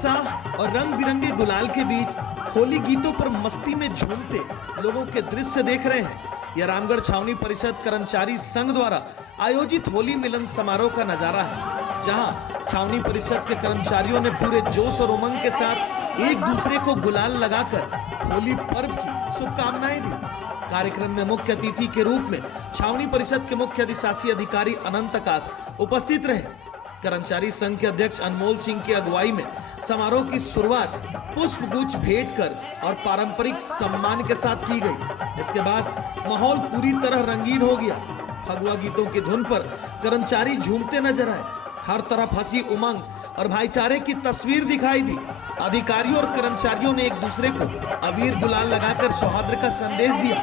उत्साह और रंग बिरंगे गुलाल के बीच होली गीतों पर मस्ती में झूमते लोगों के दृश्य देख रहे हैं। यह रामगढ़ छावनी परिषद कर्मचारी संघ द्वारा आयोजित होली मिलन समारोह का नजारा है, जहां छावनी परिषद के कर्मचारियों ने पूरे जोश और उमंग के साथ एक दूसरे को गुलाल लगाकर होली पर्व की शुभकामनाएं दी। कार्यक्रम में मुख्य अतिथि के रूप में छावनी परिषद के मुख्य अधिशासी अधिकारी अनंत आकाश उपस्थित रहे। कर्मचारी संघ के अध्यक्ष अनमोल सिंह की अगुवाई में समारोह की शुरुआत पुष्प गुच्छ भेंट कर और पारंपरिक सम्मान के साथ की गई। इसके बाद माहौल पूरी तरह रंगीन हो गया। फगुआ गीतों की धुन पर कर्मचारी झूमते नजर आए। हर तरफ हंसी, उमंग और भाईचारे की तस्वीर दिखाई दी। अधिकारियों और कर्मचारियों ने एक दूसरे को अबीर गुलाल लगाकर सौहार्द का संदेश दिया।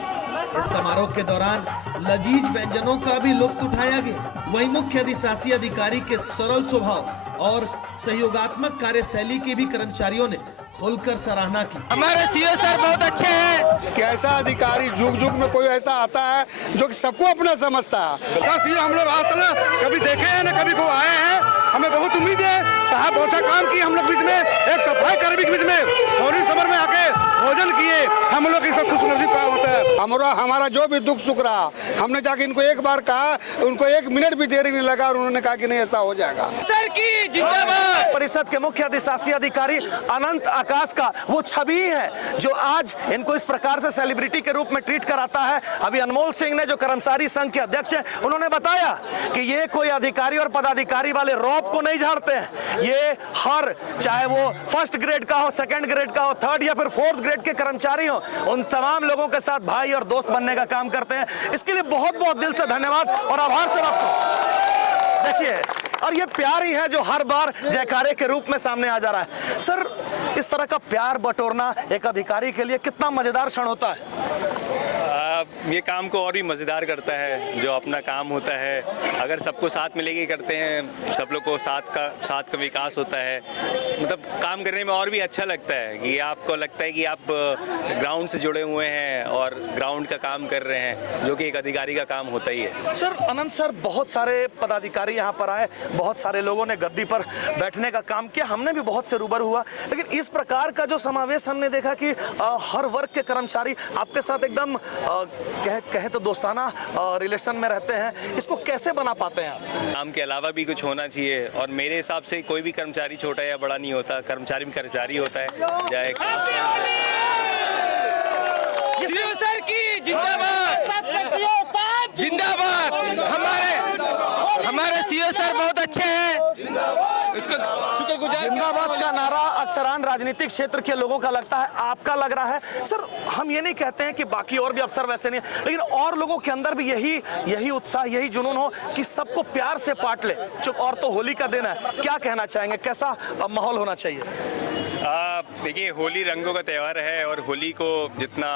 इस समारोह के दौरान लजीज व्यंजनों का भी लुत्फ उठाया गया। वहीं मुख्य अधिशासी अधिकारी के सरल स्वभाव और सहयोगात्मक कार्यशैली की भी कर्मचारियों ने खुलकर सराहना की। हमारे सीओ सर बहुत अच्छे हैं कि ऐसा अधिकारी जुग जुग में कोई ऐसा आता है जो कि सबको अपना समझता है। सर सीओ हम लोग आज तक कभी देखे हैं न कभी को आए हैं। हमें बहुत उम्मीद है, साहब बहुत सा काम किए हम लोग बीच में, एक सफाई कर्मी के बीच में होली समर में आके भोजन किए। हम लोग सब खुश नसीब का होता है। हमारा जो भी दुख सुख रहा, हमने जाके इनको एक बार कहा, उनको एक मिनट भी देरी नहीं लगा और उन्होंने कहा कि नहीं ऐसा हो जाएगा। सर की जिंदाबाद। परिषद के मुख्य अधिशासी अधिकारी अनंत आकाश का वो छवि है जो आज इनको इस प्रकार से सेलिब्रिटी के रूप में ट्रीट कराता है। अभी अनमोल सिंह ने, जो कर्मचारी संघ के अध्यक्ष हैं, उन्होंने बताया कि ये कोई अधिकारी और पदाधिकारी वाले रौब को नहीं झाड़ते हैं। ये हर, चाहे वो फर्स्ट ग्रेड का हो, सेकंड ग्रेड का हो, थर्ड या फिर फोर्थ ग्रेड के कर्मचारी हो, उन तमाम लोगों के साथ भाई और दोस्त बनने का काम करते हैं। इसके लिए बहुत बहुत दिल से धन्यवाद और आभार सर आपको। देखिए, और ये प्यार ही है जो हर बार जयकारे के रूप में सामने आ जा रहा है। सर, इस तरह का प्यार बटोरना एक अधिकारी के लिए कितना मजेदार क्षण होता है? ये काम को और भी मज़ेदार करता है। जो अपना काम होता है, अगर सबको साथ मिलेके करते हैं, सब लोग को साथ का विकास होता है। मतलब काम करने में और भी अच्छा लगता है कि आपको लगता है कि आप ग्राउंड से जुड़े हुए हैं और ग्राउंड का काम कर रहे हैं, जो कि एक अधिकारी का काम होता ही है। सर, अनंत सर, बहुत सारे पदाधिकारी यहाँ पर आए, बहुत सारे लोगों ने गद्दी पर बैठने का काम किया, हमने भी बहुत से रूबरू हुआ, लेकिन इस प्रकार का जो समावेश हमने देखा कि हर वर्ग के कर्मचारी आपके साथ एकदम कहे तो दोस्ताना रिलेशन में रहते हैं। इसको कैसे बना पाते हैं आप? काम के अलावा भी कुछ होना चाहिए, और मेरे हिसाब से कोई भी कर्मचारी छोटा या बड़ा नहीं होता। कर्मचारी भी कर्मचारी होता है। चाहे सीओ सर की जिंदाबाद। जिंदाबाद। हमारे सीओ सर बहुत अच्छे हैं। इसको जिंदाबाद का नारा अक्सरान राजनीतिक क्षेत्र के लोगों का लगता है, आपका लग रहा है। सर, हम ये नहीं कहते हैं कि बाकी और भी अफसर वैसे नहीं, लेकिन और लोगों के अंदर भी यही उत्साह, यही जुनून हो कि सबको प्यार से पाट ले। चुप, और तो होली का दिन है, क्या कहना चाहेंगे, कैसा माहौल होना चाहिए? देखिए, होली रंगों का त्यौहार है और होली को जितना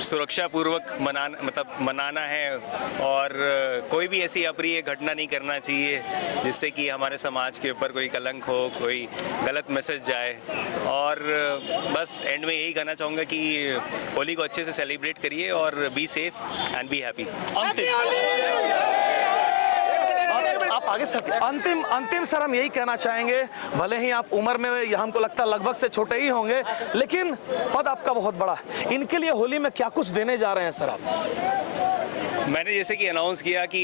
सुरक्षा पूर्वक मनाना है, और कोई भी ऐसी अप्रिय घटना नहीं करना चाहिए जिससे कि हमारे समाज के ऊपर कोई कलंक हो, कोई गलत मैसेज जाए। और बस एंड में यही कहना चाहूँगा कि होली को अच्छे से सेलिब्रेट करिए और be safe and be happy. आप आगे सर, अंतिम सर, हम यही कहना चाहेंगे, भले ही आप उम्र में हमको लगता है लगभग से छोटे ही होंगे, लेकिन पद आपका बहुत बड़ा है। इनके लिए होली में क्या कुछ देने जा रहे हैं सर आप? मैंने जैसे कि अनाउंस किया कि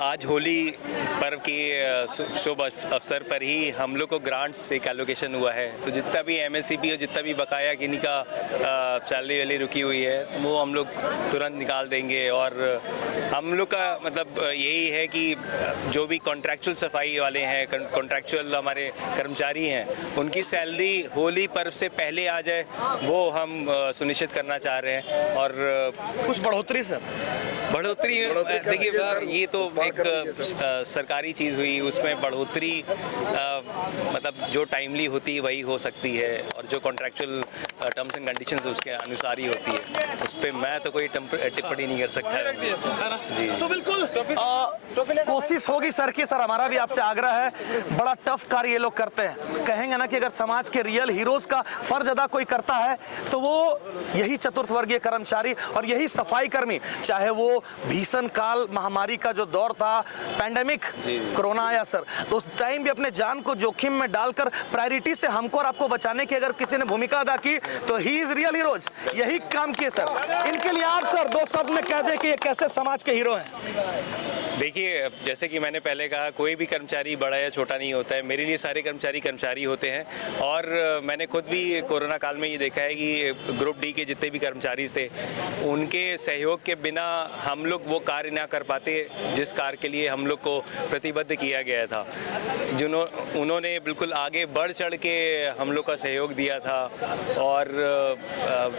आज होली पर्व के शुभ अवसर पर ही हम लोग को ग्रांट्स एक एलोकेशन हुआ है। तो जितना भी एमएससीपी और जितना भी बकाया किन्हीं का सैलरी वैली रुकी हुई है, वो हम लोग तुरंत निकाल देंगे। और हम लोग का मतलब यही है कि जो भी कॉन्ट्रैक्चुअल सफाई वाले हैं, कॉन्ट्रैक्चुअल हमारे कर्मचारी हैं, उनकी सैलरी होली पर्व से पहले आ जाए, वो हम सुनिश्चित करना चाह रहे हैं। और कुछ बढ़ोतरी सर? बढ़ोतरी देखिए, ये तो एक सरकारी चीज़ हुई, उसमें बढ़ोतरी मतलब जो टाइमली होती है वही हो सकती है, और जो कॉन्ट्रैक्चुअल टर्म्स एंड कंडीशंस उसके अनुसार ही होती है, उस पर मैं तो कोई टिप्पणी नहीं कर सकता जी। तो बिल्कुल कोशिश होगी सर की, सर हमारा भी आपसे आग्रह है, बड़ा टफ कार्य ये लोग करते हैं। कहेंगे ना कि अगर समाज के रियल हीरोज का फर्ज अदा कोई करता है तो वो यही चतुर्थ वर्गीय कर्मचारी और यही सफाई कर्मी, चाहे वो भीषण काल महामारी का जो दौर था, पैंडेमिक कोरोना आया सर, तो उस टाइम भी अपने जान को जोखिम में डालकर प्रायोरिटी से हमको और आपको बचाने की अगर किसी ने भूमिका अदा की तो ही इज रियल हीरोज, यही काम किए सर। इनके लिए आप सर दो शब्द में कह दें कि ये कैसे समाज के हीरो हैं। देखिए, जैसे कि मैंने पहले कहा, कोई भी कर्मचारी बड़ा या छोटा नहीं होता है। मेरे लिए सारे कर्मचारी कर्मचारी होते हैं और मैंने खुद भी कोरोना काल में ये देखा है कि ग्रुप डी के जितने भी कर्मचारी थे, उनके सहयोग के बिना हम लोग वो कार्य ना कर पाते जिस कार्य के लिए हम लोग को प्रतिबद्ध किया गया था। उन्होंने बिल्कुल आगे बढ़ चढ़ के हम लोग का सहयोग दिया था और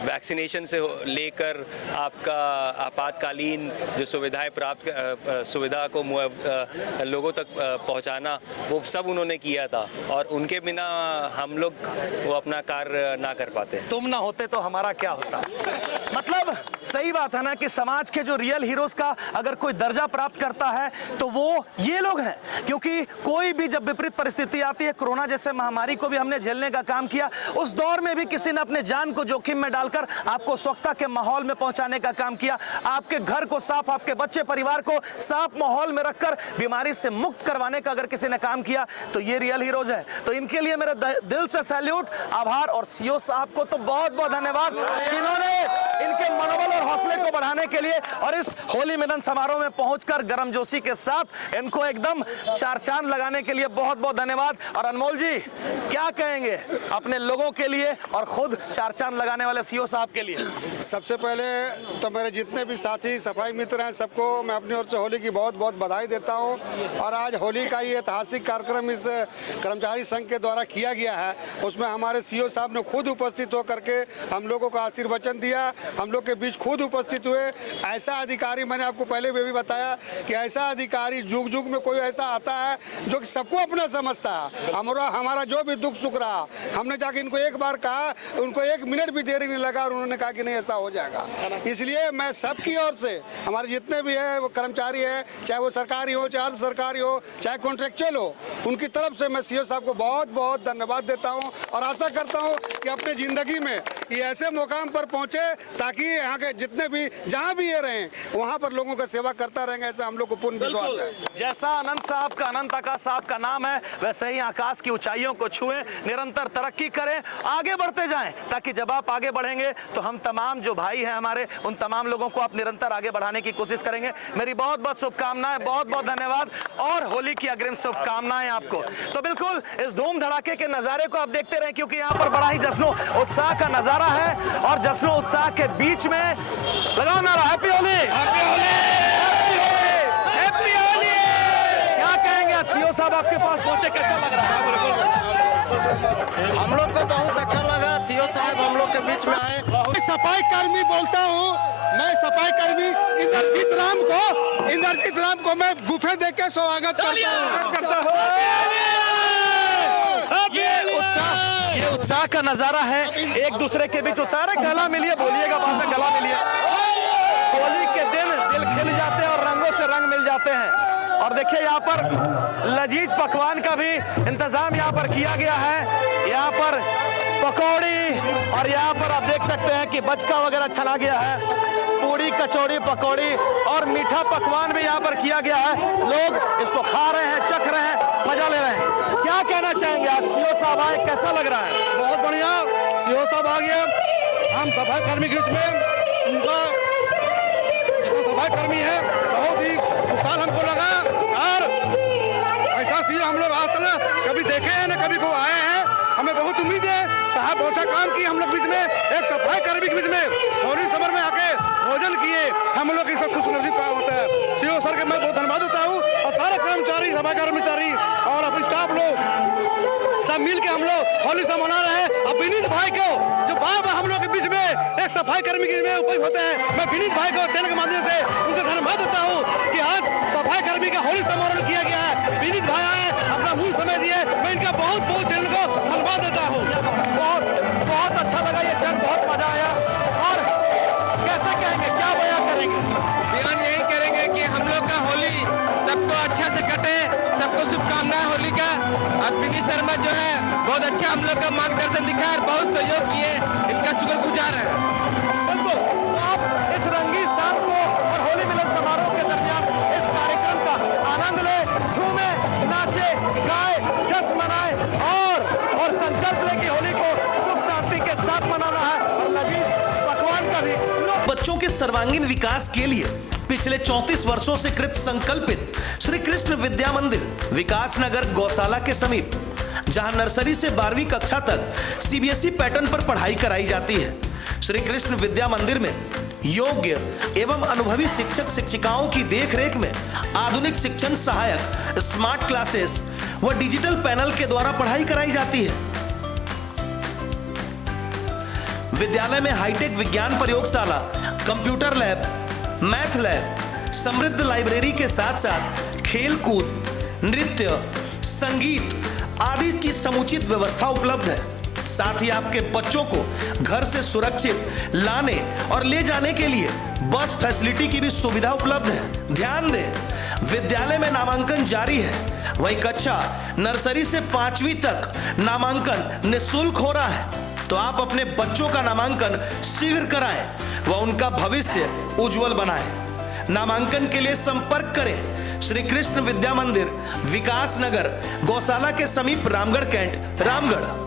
वैक्सीनेशन से लेकर आपका आपातकालीन जो सुविधाएं प्राप्त सुविधा को लोगों तक पहुंचाना, वो सब उन्होंने किया था और उनके बिना हम लोग वो अपना कार्य ना कर पाते। तुम ना होते तो हमारा क्या होता। मतलब सही बात है ना कि समाज के जो रियल हीरोज का अगर कोई दर्जा प्राप्त करता है तो वो ये लोग हैं, क्योंकि कोई भी जब विपरीत परिस्थिति आती है, कोरोना जैसे महामारी को भी हमने झेलने का काम किया, उस दौर में भी किसी ने अपने जान को जोखिम में डालकर आपको स्वच्छता के माहौल में पहुंचाने का काम किया, आपके घर को साफ, आपके बच्चे परिवार को साफ माहौल में रखकर बीमारी से मुक्त करवाने का अगर किसी ने काम किया तो ये रियल हीरोज हैं। तो इनके लिए मेरे दिल से सैल्यूट, आभार और सीओ साहब को तो बहुत बहुत धन्यवाद, इन्होंने इनके मनोबल और हौसले को बढ़ाने के लिए और इस होली मिलन समारोह में पहुंचकर गर्मजोशी के साथ इनको एकदम चार चांद लगाने के लिए बहुत बहुत धन्यवाद। और अनमोल जी क्या कहेंगे अपने लोगों के लिए और खुद चार चांद लगाने वाले सीओ साहब के लिए? सबसे पहले तो मेरे जितने भी साथी सफाई मित्र हैं, सबको मैं अपनी ओर से होली की बहुत बहुत बधाई देता हूं। और आज होली का ये ऐतिहासिक कार्यक्रम इस कर्मचारी संघ के द्वारा किया गया है, उसमें हमारे सीओ साहब ने खुद उपस्थित होकर के हम लोगों को आशीर्वचन दिया, हम लोग के बीच खुद उपस्थित हुए। ऐसा अधिकारी, मैंने आपको पहले भी बताया कि ऐसा अधिकारी जुग जुग में कोई ऐसा आता है जो कि सबको अपना समझता है। हमारा जो भी दुख सुख रहा, हमने जाके इनको एक बार कहा, उनको 1 मिनट भी देरी नहीं लगा और उन्होंने कहा कि नहीं ऐसा हो जाएगा। इसलिए मैं सबकी ओर से, हमारे जितने भी है वो कर्मचारी है, चाहे वो सरकारी हो, चाहे अर्ध सरकारी हो, चाहे कॉन्ट्रेक्चुअल हो, उनकी तरफ से मैं सीओ साहब को बहुत बहुत धन्यवाद देता हूं और आशा करता हूं कि अपने ज़िंदगी में ये ऐसे मुकाम पर पहुंचे ताकि यहाँ के जितने भी जहाँ भी ये रहें वहाँ पर लोगों का सेवा करता रहेंगे, ऐसा हम लोग को पूर्ण विश्वास है। जैसा अनंत साहब का, अनंत आकाश साहब का नाम है, वैसे ही आकाश की ऊंचाइयों को छुएं, निरंतर तरक्की करें, आगे बढ़ते जाएं, ताकि जब आप आगे बढ़ेंगे तो हम तमाम जो भाई हैं हमारे, उन तमाम लोगों को आप निरंतर आगे बढ़ाने की कोशिश करेंगे। मेरी बहुत बहुत शुभकामनाएं, बहुत बहुत धन्यवाद और होली की अग्रिम शुभकामनाएं आपको। तो बिल्कुल इस धूम धड़ाके के नज़ारे को आप देखते रहें, क्योंकि यहाँ पर बड़ा ही जश्नो उत्साह का नज़ारा है और जश्नो उत्साह के बीच में लगाओ नारा happy Holi, happy Holi, happy Holi. क्या कहेंगे आज सीओ साहब आपके पास पहुंचे, कैसा लग रहा है? हम लोग को बहुत अच्छा लगा, सीओ साहब हम लोग के बीच में आए। सफाई कर्मी बोलता हूँ मैं, सफाई कर्मी इंद्रजीत राम को मैं गुफे देख के स्वागत करता हूँ। ये उत्साह का नजारा है, एक दूसरे के बीच उत्साह है। गला मिलिए, बोलिएगा बाद में, गला मिलिए। होली के दिन दिल खिल जाते हैं और रंगों से रंग मिल जाते हैं। और देखिए यहाँ पर लजीज पकवान का भी इंतजाम यहाँ पर किया गया है, यहाँ पर पकौड़ी और यहाँ पर आप देख सकते हैं कि बचका वगैरह छना गया है, पूड़ी कचौड़ी पकौड़ी और मीठा पकवान भी यहाँ पर किया गया है। लोग इसको खा रहे हैं, चख रहे हैं, मजा ले रहे हैं। क्या कहना चाहेंगे आप? सीओ साहब आए, कैसा लग रहा है? बहुत बढ़िया, सीओ साहब आ गया। हम सफाई कर्मी के बीच में उनका जो सफाई कर्मी है बहुत ही खुशहाल हमको लगा और ऐसा सीओ हम लोग आज तक कभी देखे हैं न कभी को आए हैं। हमें बहुत उम्मीद है, साहब बहुत अच्छा काम किए हम लोग बीच में, एक सफाई कर्मी के बीच में होली समर में आके भोजन किए, हम लोग की सब खुश नसीब का होता है। सीओ सर के मैं बहुत धन्यवाद देता हूँ और सारे कर्मचारी, सफाई कर्मचारी और अब स्टाफ लोग सब मिल के हम लोग होली से मना रहे हैं। अब विनीत भाई को जो बार हम लोग के बीच में एक सफाई कर्मी के में उपस्थित होते हैं, मैं विनीत भाई को चैनल के माध्यम से उनको धन्यवाद देता हूँ कि आज सफाई कर्मी का होली समारोह किया गया है। विनीत भाई आए, अपना मूल समय दिए, मैं इनका बहुत बहुत चैनल को धन्यवाद देता हूँ। बहुत अच्छा लगा ये क्षण। का। और विनीत शर्मा जो है बहुत अच्छा हम लोग का मार्गदर्शन दिखा और बहुत सहयोग किए, इनका शुक्रगुजार है। बिल्कुल, तो आप इस रंगीन शाम को और होली मिलन समारोह के दरमियान इस कार्यक्रम का आनंद ले, झूमे, नाचे, गाए, जश्न मनाए और संकल्प ले कि होली को सुख शांति के साथ मनाना है और लजीज पकवान का भी। बच्चों के सर्वांगीण विकास के लिए पिछले 34 वर्षों से कृत संकल्पित श्री कृष्ण विद्या मंदिर विकास नगर गौशाला के समीप, जहां नर्सरी से 12वीं कक्षा तक सीबीएसई पैटर्न पर पढ़ाई कराई जाती है। श्री कृष्ण विद्या मंदिर में योग्य एवं अनुभवी शिक्षक शिक्षिकाओं की देखरेख में आधुनिक शिक्षण सहायक, स्मार्ट क्लासेस व डिजिटल पैनल के द्वारा पढ़ाई कराई जाती है। विद्यालय में हाईटेक विज्ञान प्रयोगशाला, कंप्यूटर लैब, मैथ लैब, समृद्ध लाइब्रेरी के साथ साथ खेल कूद, नृत्य, संगीत आदि की समुचित व्यवस्था उपलब्ध है। साथ ही आपके बच्चों को घर से सुरक्षित लाने और ले जाने के लिए बस फैसिलिटी की भी सुविधा उपलब्ध है। ध्यान दें, विद्यालय में नामांकन जारी है। वही कक्षा नर्सरी से 5वीं तक नामांकन निःशुल्क हो रहा है, तो आप अपने बच्चों का नामांकन शीघ्र कराएं व उनका भविष्य उज्जवल बनाएं। नामांकन के लिए संपर्क करें श्री कृष्ण विद्या मंदिर विकास नगर गौशाला के समीप, रामगढ़ कैंट, रामगढ़।